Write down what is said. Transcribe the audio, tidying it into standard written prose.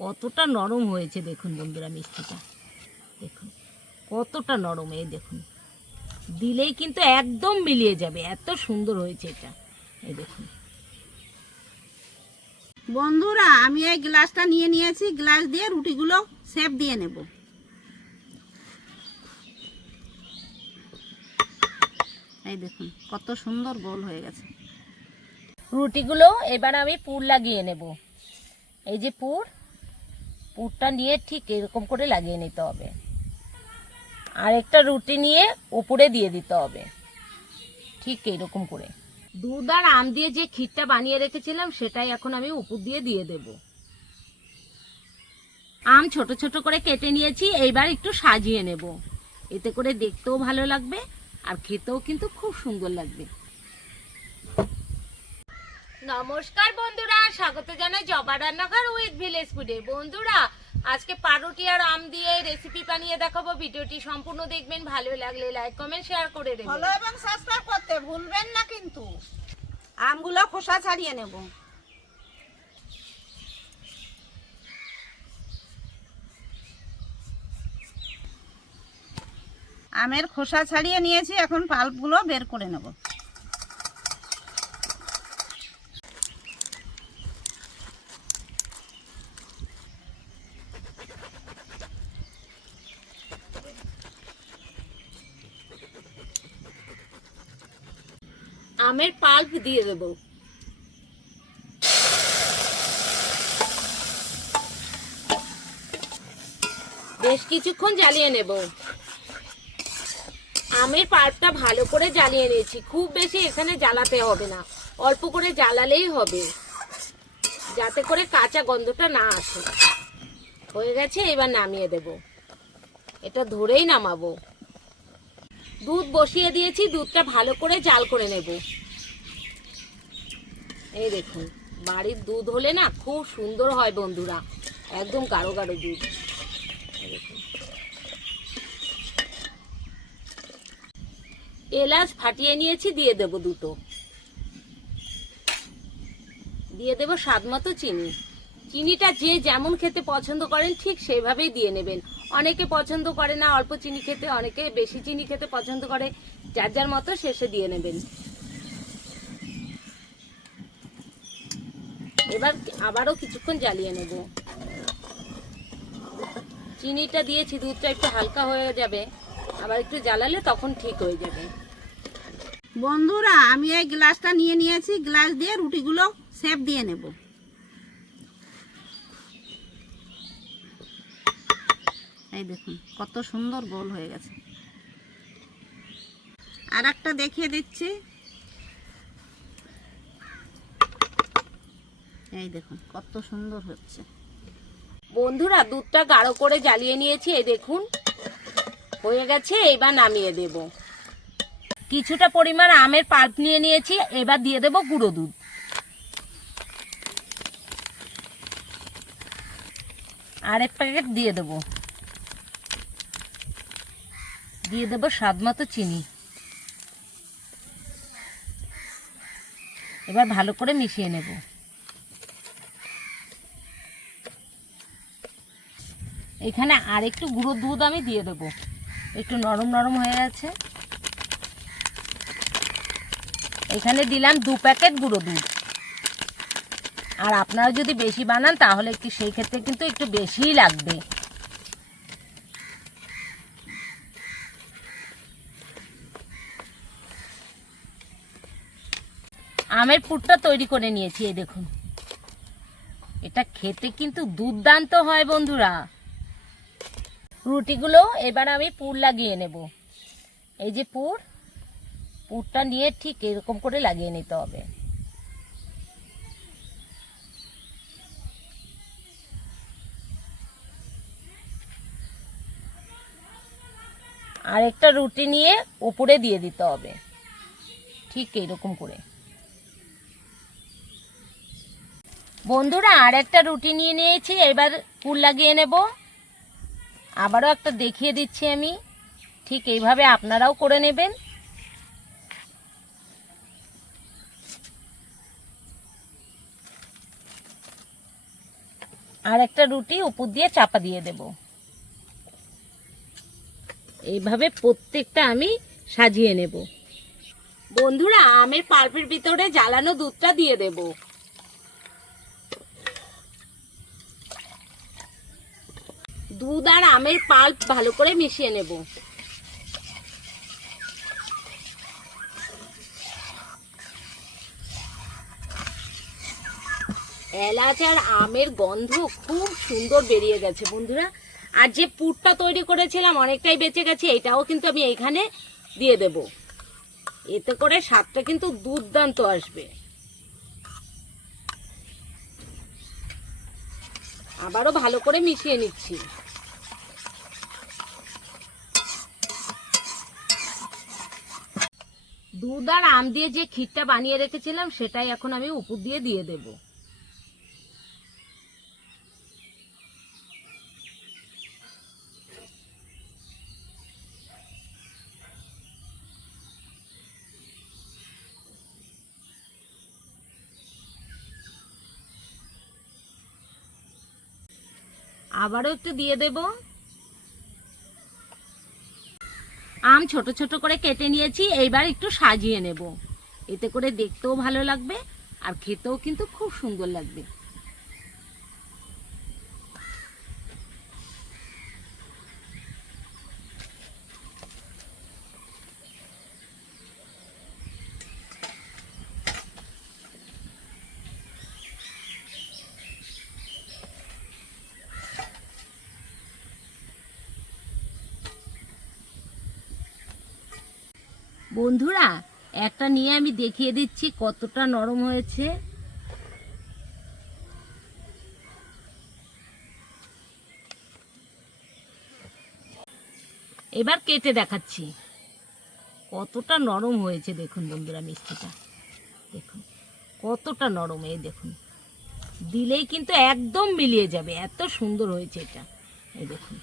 কতটা নরম হয়েছে দেখুন বন্ধুরা, মিষ্টিটা দেখুন কতটা নরম। এই দেখুন দিলেই কিন্তু একদম মিলিয়ে যাবে, এত সুন্দর হয়েছে এটা। এই দেখুন বন্ধুরা, আমি এই গ্লাসটা নিয়ে নিয়েছি, গ্লাস দিয়ে রুটিগুলো শেপ দিয়ে নেব। এই দেখুন কত সুন্দর গোল হয়ে গেছে রুটিগুলো। এবার আমি পুর লাগিয়ে নেব। এই যে পুরটা নিয়ে ঠিক এরকম করে লাগিয়ে নিতে হবে, আর একটা রুটি নিয়ে উপরে দিয়ে দিতে হবে ঠিক এইরকম করে। দুধ আর আম দিয়ে যে ক্ষীরটা বানিয়ে রেখেছিলাম সেটাই এখন আমি উপর দিয়ে দেব। আম ছোট ছোট করে কেটে নিয়েছি, এইবার একটু সাজিয়ে নেব, এতে করে দেখতেও ভালো লাগবে আর খেতেও কিন্তু খুব সুন্দর লাগবে। নমস্কার বন্ধুরা, স্বাগত জানাই জবা রান্নাঘর উইথ ভিলেজ ফুডে। বন্ধুরা, আজকে পাউরুটি আর আম দিয়ে রেসিপি বানিয়ে দেখাবো। ভিডিওটি সম্পূর্ণ দেখবেন, ভালো লাগলে লাইক কমেন্ট শেয়ার করে দেবেন। ফলো এবং সাবস্ক্রাইব করতে ভুলবেন না কিন্তু। আমগুলো খোসা ছাড়িয়ে নেব। আমের খোসা ছাড়িয়ে নিয়েছি, এখন পাল্পগুলো বের করে নেব। আমের পাল্প দিয়ে দেব। বেশ কিছুক্ষণ জ্বালিয়ে নেব। আমের পাল্পটা ভালো করে জ্বালিয়ে নিয়েছি, খুব বেশি এখানে জ্বালাতে হবে না, অল্প করে জ্বালালেই হবে, যাতে করে কাঁচা গন্ধটা না আসে। হয়ে গেছে, এবার নামিয়ে দেব। এটা ধরেই নামাবো। দুধ বসিয়ে দিয়েছি, দুধটা ভালো করে জাল করে নেব। এই দেখুন, বাড়ির দুধ হলে না খুব সুন্দর হয় বন্ধুরা, একদম গাঢ় গাঢ় দুধ। এলাচ ফাটিয়ে নিয়েছি, দিয়ে দেব দুটো। দিয়ে দেব স্বাদ মতো চিনি। চিনিটা যে যেমন খেতে পছন্দ করেন ঠিক সেইভাবেই দিয়ে নেবেন। অনেকে পছন্দ করে না অল্প চিনি খেতে, অনেকে বেশি চিনি খেতে পছন্দ করে, যার যার মতো শেষে দিয়ে নেবেন। এবার আবারও কিছুক্ষণ জ্বালিয়ে নেব। চিনিটা দিয়েছি, দুধটা একটু হালকা হয়ে যাবে, আবার একটু জ্বালালে তখন ঠিক হয়ে যাবে। বন্ধুরা, আমি এই গ্লাসটা নিয়ে নিয়েছি, গ্লাস দিয়ে রুটিগুলো শেপ দিয়ে নেব। এই দেখুন কত সুন্দর গোল হয়ে গেছে। আর একটা দেখিয়ে দিচ্ছি। এই দেখুন কত সুন্দর হচ্ছে। বন্ধুরা, দুধটা গাঢ় করে জ্বালিয়ে নিয়েছি, এই দেখুন হয়ে গেছে। এবার নামিয়ে দেব। কিছুটা পরিমাণ আমের পাল্প নিয়ে নিয়েছি, এবার দিয়ে দেব গুঁড়ো দুধ। আর এক প্যাকেট দিয়ে দেব। দিয়ে দেব স্বাদ মতো চিনি। এবার ভালো করে মিশিয়ে নেব। এখানে আর একটু গুঁড়ো দুধ আমি দিয়ে দেব, একটু নরম নরম হয়ে গেছে। এখানে দিলাম 2 প্যাকেট গুঁড়ো দুধ। আর আপনারা যদি বেশি বানান তাহলে একটু সেই ক্ষেত্রে কিন্তু একটু বেশিই লাগবে। আমের পুরটা তৈরি করে নিয়েছি, এই দেখুন। এটা খেতে কিন্তু দুর্দান্ত হয় বন্ধুরা। রুটিগুলো এবার আমি পুর লাগিয়ে নেব। এই যে পুরটা নিয়ে ঠিক এরকম করে লাগিয়ে নিতে হবে। আর একটা রুটি নিয়ে উপরে দিয়ে দিতে হবে ঠিক এইরকম করে। বন্ধুরা, আর একটা রুটি নিয়ে নিয়েছি, এবার পুর লাগিয়ে নেব। আবারও একটা দেখিয়ে দিচ্ছি আমি, ঠিক এইভাবে আপনারাও করে নেবেন। আর একটা রুটি উপর দিয়ে চাপা দিয়ে দেব। এইভাবে প্রত্যেকটা আমি সাজিয়ে নেব। বন্ধুরা, আমের পাল্পের ভিতরে জ্বালানো দুধটা দিয়ে দেব। দুধ আর আমের পাল্প ভালো করে মিশিয়ে নেব। এলাচ আর আমের গন্ধ খুব সুন্দর বেরিয়ে গেছে বন্ধুরা। আর যে পুরটা তৈরি করেছিলাম অনেকটাই বেঁচে গেছে, এটাও কিন্তু আমি এখানে দিয়ে দেব। এতে করে স্বাদটা কিন্তু দুর্দান্ত আসবে। আবারও ভালো করে মিশিয়ে নিচ্ছি। দুধ আর আম দিয়ে যে ক্ষীরটা বানিয়ে রেখেছিলাম সেটাই এখন আমি উপর দিয়ে দেব। আবারও একটু দিয়ে দেব। আম ছোট ছোট করে কেটে নিয়েছি, এইবার একটু সাজিয়ে নেব। এতে করে দেখতেও ভালো লাগবে আর খেতেও কিন্তু খুব সুন্দর লাগবে। বন্ধুরা, একটা নিয়ে আমি দেখিয়ে দিচ্ছি কতটা নরম হয়েছে। এবার কেটে দেখাচ্ছি কতটা নরম হয়েছে। দেখুন বন্ধুরা, মিষ্টিটা দেখুন কতটা নরম। এই দেখুন, দিলেই কিন্তু একদম মিলিয়ে যাবে, এত সুন্দর হয়েছে এটা। এই দেখুন।